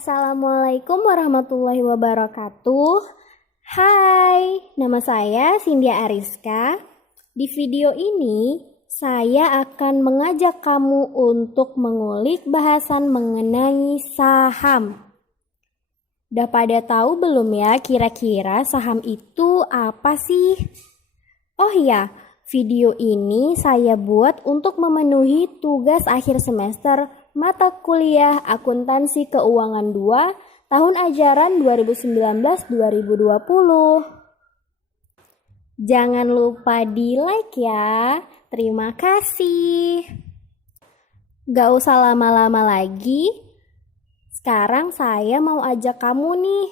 Assalamualaikum warahmatullahi wabarakatuh. Hai, nama saya Cynthia Ariska. Di video ini, saya akan mengajak kamu untuk mengulik bahasan mengenai saham. Udah pada tahu belum ya kira-kira saham itu apa sih? Oh iya, video ini saya buat untuk memenuhi tugas akhir semester mata kuliah Akuntansi Keuangan 2 tahun ajaran 2019-2020. Jangan lupa di like ya. Terima kasih. Gak usah lama-lama lagi. Sekarang saya mau ajak kamu nih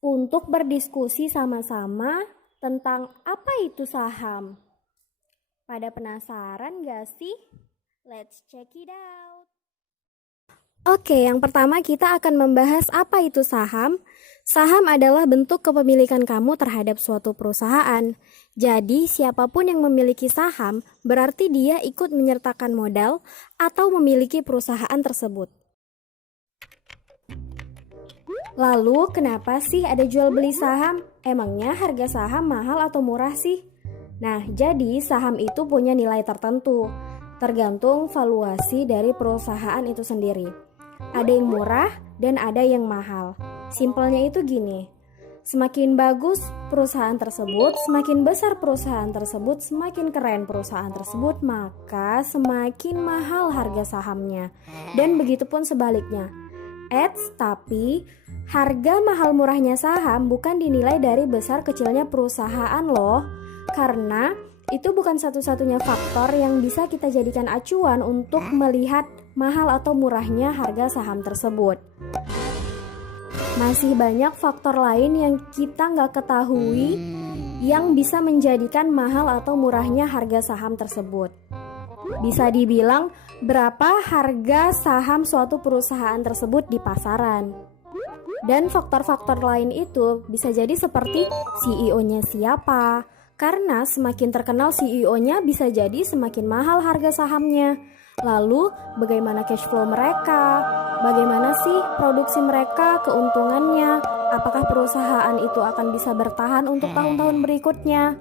untuk berdiskusi sama-sama tentang apa itu saham. Pada penasaran gak sih? Let's check it out. Oke, yang pertama kita akan membahas apa itu saham. Saham adalah bentuk kepemilikan kamu terhadap suatu perusahaan. Jadi, siapapun yang memiliki saham berarti dia ikut menyertakan modal atau memiliki perusahaan tersebut. Lalu, kenapa sih ada jual beli saham? Emangnya harga saham mahal atau murah sih? Nah, jadi saham itu punya nilai tertentu, tergantung valuasi dari perusahaan itu sendiri. Ada yang murah dan ada yang mahal. Simpelnya itu gini, semakin bagus perusahaan tersebut, semakin besar perusahaan tersebut, semakin keren perusahaan tersebut, maka semakin mahal harga sahamnya. Dan begitupun sebaliknya. Tapi harga mahal murahnya saham bukan dinilai dari besar kecilnya perusahaan loh. Karena itu bukan satu-satunya faktor yang bisa kita jadikan acuan untuk melihat mahal atau murahnya harga saham tersebut. Masih banyak faktor lain yang kita nggak ketahui yang bisa menjadikan mahal atau murahnya harga saham tersebut. Bisa dibilang berapa harga saham suatu perusahaan tersebut di pasaran. Dan faktor-faktor lain itu bisa jadi seperti CEO-nya siapa. Karena semakin terkenal CEO-nya bisa jadi semakin mahal harga sahamnya. Lalu bagaimana cash flow mereka? Bagaimana sih produksi mereka, keuntungannya? Apakah perusahaan itu akan bisa bertahan untuk tahun-tahun berikutnya?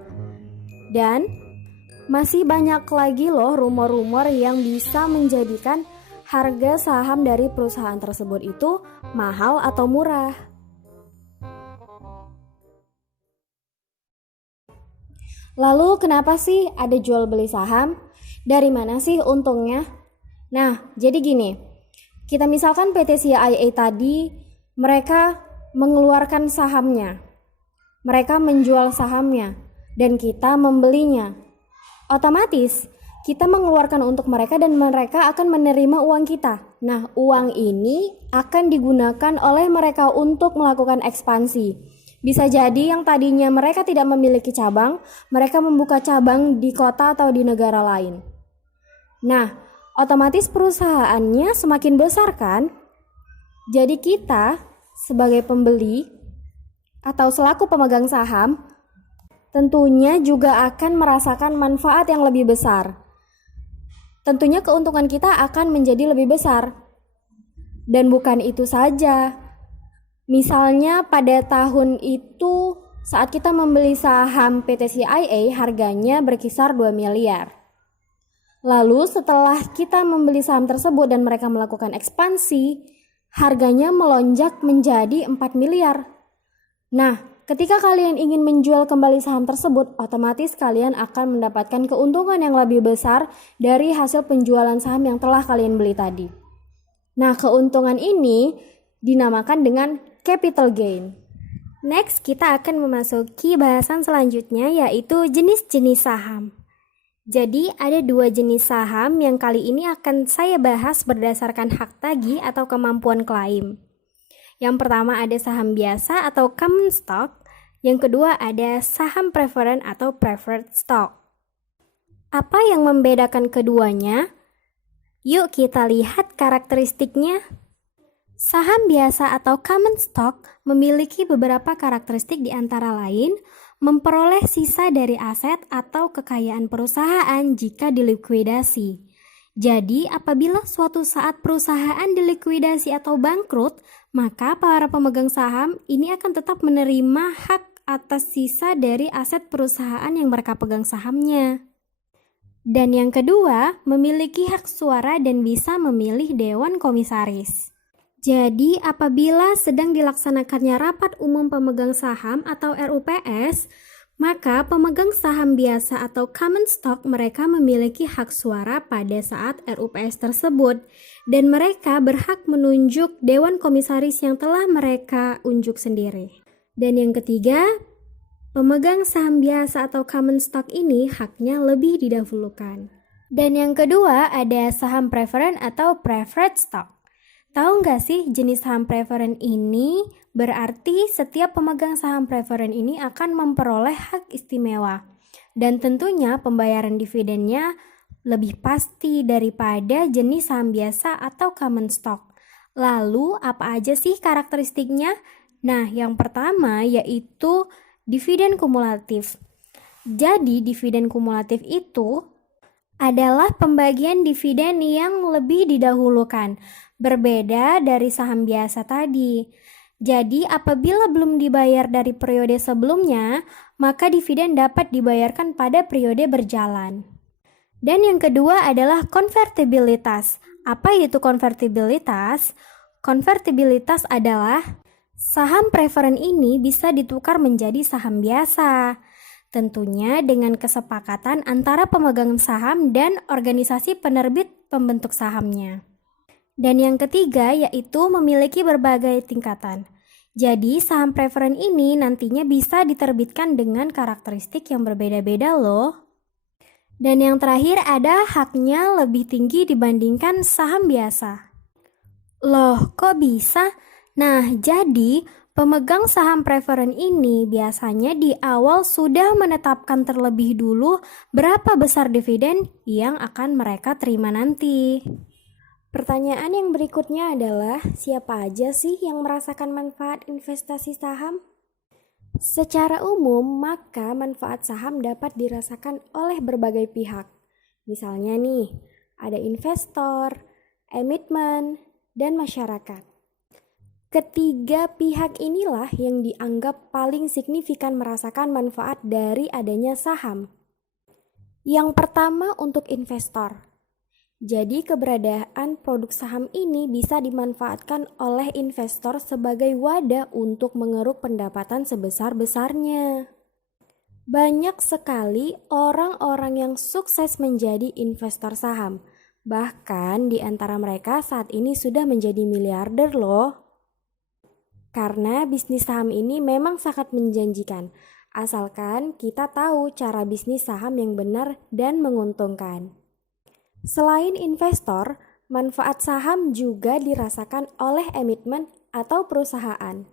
Dan masih banyak lagi loh rumor-rumor yang bisa menjadikan harga saham dari perusahaan tersebut itu mahal atau murah. Lalu kenapa sih ada jual beli saham? Dari mana sih untungnya? Nah, jadi gini. Kita misalkan PT CIA tadi, mereka mengeluarkan sahamnya. Mereka menjual sahamnya dan kita membelinya. Otomatis kita mengeluarkan untuk mereka dan mereka akan menerima uang kita. Nah, uang ini akan digunakan oleh mereka untuk melakukan ekspansi. Bisa jadi yang tadinya mereka tidak memiliki cabang, mereka membuka cabang di kota atau di negara lain. Nah, otomatis perusahaannya semakin besar kan? Jadi kita sebagai pembeli atau selaku pemegang saham, tentunya juga akan merasakan manfaat yang lebih besar. Tentunya keuntungan kita akan menjadi lebih besar. Dan bukan itu saja. Misalnya pada tahun itu saat kita membeli saham PT CIA harganya berkisar 2 miliar. Lalu setelah kita membeli saham tersebut dan mereka melakukan ekspansi, harganya melonjak menjadi 4 miliar. Nah, ketika kalian ingin menjual kembali saham tersebut, otomatis kalian akan mendapatkan keuntungan yang lebih besar dari hasil penjualan saham yang telah kalian beli tadi. Nah, keuntungan ini dinamakan dengan capital gain. Next, kita akan memasuki bahasan selanjutnya yaitu jenis-jenis saham. Jadi, ada 2 jenis saham yang kali ini akan saya bahas berdasarkan hak tagih atau kemampuan klaim. Yang pertama ada saham biasa atau common stock, yang kedua ada saham preferred atau preferred stock. Apa yang membedakan keduanya? Yuk kita lihat karakteristiknya. Saham biasa atau common stock memiliki beberapa karakteristik di antara lain memperoleh sisa dari aset atau kekayaan perusahaan jika dilikuidasi. Jadi, apabila suatu saat perusahaan dilikuidasi atau bangkrut, maka para pemegang saham ini akan tetap menerima hak atas sisa dari aset perusahaan yang mereka pegang sahamnya. Dan yang kedua, memiliki hak suara dan bisa memilih dewan komisaris. Jadi, apabila sedang dilaksanakannya rapat umum pemegang saham atau RUPS, maka pemegang saham biasa atau common stock mereka memiliki hak suara pada saat RUPS tersebut dan mereka berhak menunjuk dewan komisaris yang telah mereka unjuk sendiri. Dan yang ketiga, pemegang saham biasa atau common stock ini haknya lebih didahulukan. Dan yang kedua ada saham preferen atau preferred stock. Tahu nggak sih jenis saham preferen ini? Berarti setiap pemegang saham preferen ini akan memperoleh hak istimewa. Dan tentunya pembayaran dividennya lebih pasti daripada jenis saham biasa atau common stock. Lalu apa aja sih karakteristiknya? Nah, yang pertama yaitu dividen kumulatif. Jadi dividen kumulatif itu adalah pembagian dividen yang lebih didahulukan, berbeda dari saham biasa tadi. Jadi apabila belum dibayar dari periode sebelumnya, maka dividen dapat dibayarkan pada periode berjalan. Dan yang kedua adalah konvertibilitas. Apa itu konvertibilitas? Konvertibilitas adalah saham preferen ini bisa ditukar menjadi saham biasa. Tentunya dengan kesepakatan antara pemegang saham dan organisasi penerbit pembentuk sahamnya. Dan yang ketiga yaitu memiliki berbagai tingkatan. Jadi saham preferen ini nantinya bisa diterbitkan dengan karakteristik yang berbeda-beda loh. Dan yang terakhir ada haknya lebih tinggi dibandingkan saham biasa. Loh, kok bisa? Nah, jadi pemegang saham preferen ini biasanya di awal sudah menetapkan terlebih dulu berapa besar dividen yang akan mereka terima nanti. Pertanyaan yang berikutnya adalah, siapa aja sih yang merasakan manfaat investasi saham? Secara umum, maka manfaat saham dapat dirasakan oleh berbagai pihak. Misalnya nih, ada investor, emitmen, dan masyarakat. Ketiga pihak inilah yang dianggap paling signifikan merasakan manfaat dari adanya saham. Yang pertama untuk investor. Jadi keberadaan produk saham ini bisa dimanfaatkan oleh investor sebagai wadah untuk mengeruk pendapatan sebesar-besarnya. Banyak sekali orang-orang yang sukses menjadi investor saham. Bahkan di antara mereka saat ini sudah menjadi miliarder loh. Karena bisnis saham ini memang sangat menjanjikan, asalkan kita tahu cara bisnis saham yang benar dan menguntungkan. Selain investor, manfaat saham juga dirasakan oleh emitmen atau perusahaan.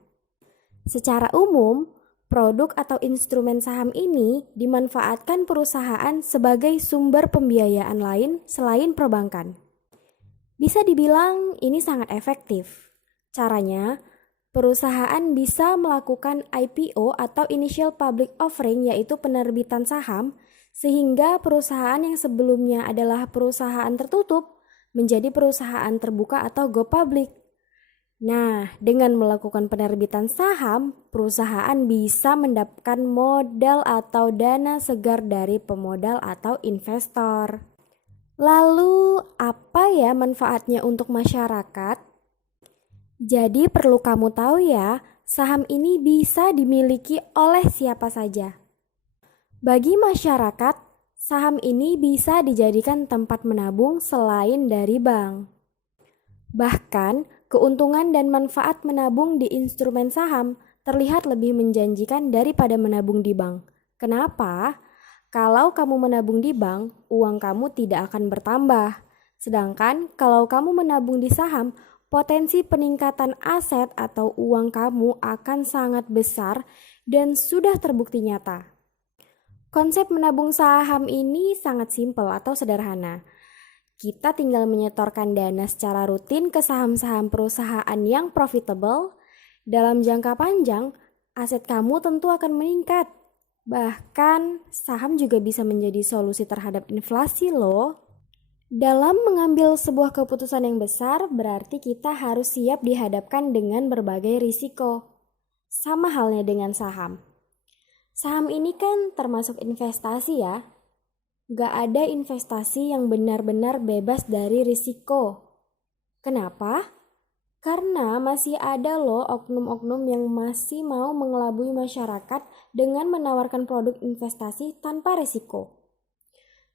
Secara umum, produk atau instrumen saham ini dimanfaatkan perusahaan sebagai sumber pembiayaan lain selain perbankan. Bisa dibilang ini sangat efektif. Caranya, perusahaan bisa melakukan IPO atau Initial Public Offering yaitu penerbitan saham sehingga perusahaan yang sebelumnya adalah perusahaan tertutup menjadi perusahaan terbuka atau go public. Nah, dengan melakukan penerbitan saham, perusahaan bisa mendapatkan modal atau dana segar dari pemodal atau investor. Lalu, apa ya manfaatnya untuk masyarakat? Jadi perlu kamu tahu ya, saham ini bisa dimiliki oleh siapa saja. Bagi masyarakat, saham ini bisa dijadikan tempat menabung selain dari bank. Bahkan, keuntungan dan manfaat menabung di instrumen saham terlihat lebih menjanjikan daripada menabung di bank. Kenapa? Kalau kamu menabung di bank, uang kamu tidak akan bertambah. Sedangkan kalau kamu menabung di saham, potensi peningkatan aset atau uang kamu akan sangat besar dan sudah terbukti nyata. Konsep menabung saham ini sangat simpel atau sederhana. Kita tinggal menyetorkan dana secara rutin ke saham-saham perusahaan yang profitable. Dalam jangka panjang, aset kamu tentu akan meningkat. Bahkan, saham juga bisa menjadi solusi terhadap inflasi loh. Dalam mengambil sebuah keputusan yang besar, berarti kita harus siap dihadapkan dengan berbagai risiko. Sama halnya dengan saham. Saham ini kan termasuk investasi ya. Gak ada investasi yang benar-benar bebas dari risiko. Kenapa? Karena masih ada loh oknum-oknum yang masih mau mengelabui masyarakat dengan menawarkan produk investasi tanpa risiko.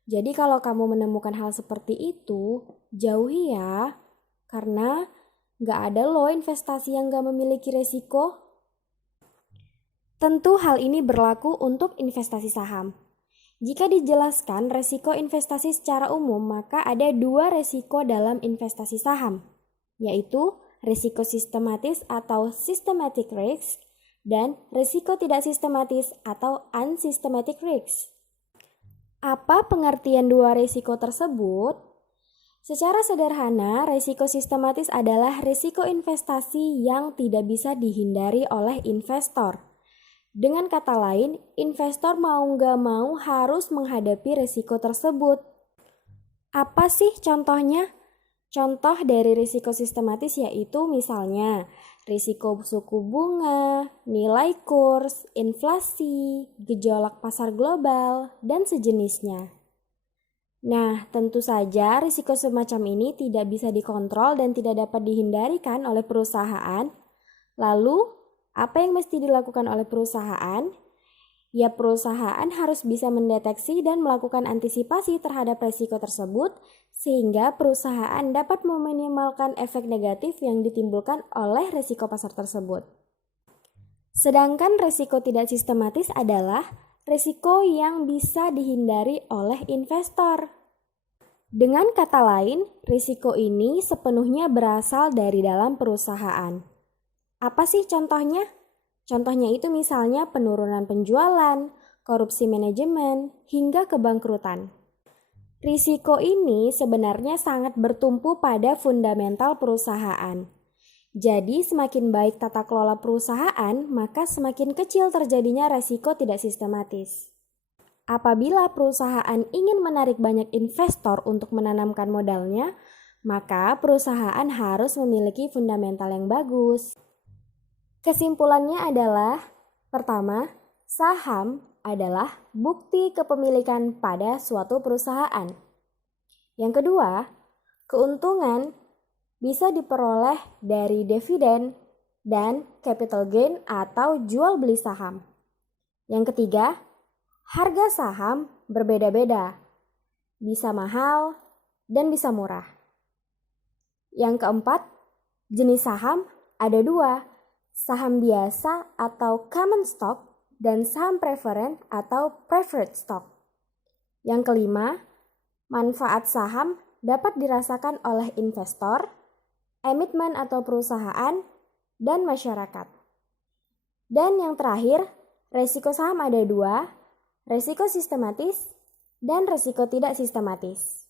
Jadi kalau kamu menemukan hal seperti itu, jauhi ya. Karena gak ada loh investasi yang gak memiliki risiko. Tentu hal ini berlaku untuk investasi saham. Jika dijelaskan resiko investasi secara umum, maka ada dua resiko dalam investasi saham, yaitu risiko sistematis atau systematic risk dan risiko tidak sistematis atau unsystematic risk. Apa pengertian dua risiko tersebut? Secara sederhana, risiko sistematis adalah risiko investasi yang tidak bisa dihindari oleh investor. Dengan kata lain, investor mau nggak mau harus menghadapi risiko tersebut. Apa sih contohnya? Contoh dari risiko sistematis yaitu misalnya risiko suku bunga, nilai kurs, inflasi, gejolak pasar global, dan sejenisnya. Nah, tentu saja risiko semacam ini tidak bisa dikontrol dan tidak dapat dihindari kan oleh perusahaan. Lalu, apa yang mesti dilakukan oleh perusahaan? Ya, perusahaan harus bisa mendeteksi dan melakukan antisipasi terhadap risiko tersebut sehingga perusahaan dapat meminimalkan efek negatif yang ditimbulkan oleh risiko pasar tersebut. Sedangkan risiko tidak sistematis adalah risiko yang bisa dihindari oleh investor. Dengan kata lain, risiko ini sepenuhnya berasal dari dalam perusahaan. Apa sih contohnya? Contohnya itu misalnya penurunan penjualan, korupsi manajemen, hingga kebangkrutan. Risiko ini sebenarnya sangat bertumpu pada fundamental perusahaan. Jadi semakin baik tata kelola perusahaan, maka semakin kecil terjadinya risiko tidak sistematis. Apabila perusahaan ingin menarik banyak investor untuk menanamkan modalnya, maka perusahaan harus memiliki fundamental yang bagus. Kesimpulannya adalah, pertama, saham adalah bukti kepemilikan pada suatu perusahaan. Yang kedua, keuntungan bisa diperoleh dari dividen dan capital gain atau jual beli saham. Yang ketiga, harga saham berbeda-beda, bisa mahal dan bisa murah. Yang keempat, jenis saham ada dua, saham biasa atau common stock dan saham preferen atau preferred stock. Yang kelima, manfaat saham dapat dirasakan oleh investor, emitmen atau perusahaan, dan masyarakat. Dan yang terakhir, resiko saham ada dua, resiko sistematis dan resiko tidak sistematis.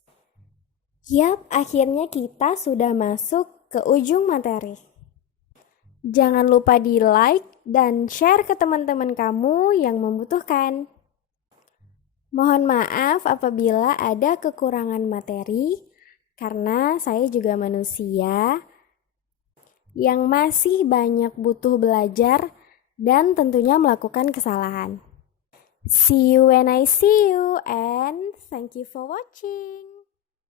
Yap, akhirnya kita sudah masuk ke ujung materi. Jangan lupa di like dan share ke teman-teman kamu yang membutuhkan. Mohon maaf apabila ada kekurangan materi, karena saya juga manusia yang masih banyak butuh belajar dan tentunya melakukan kesalahan. See you when I see you and thank you for watching.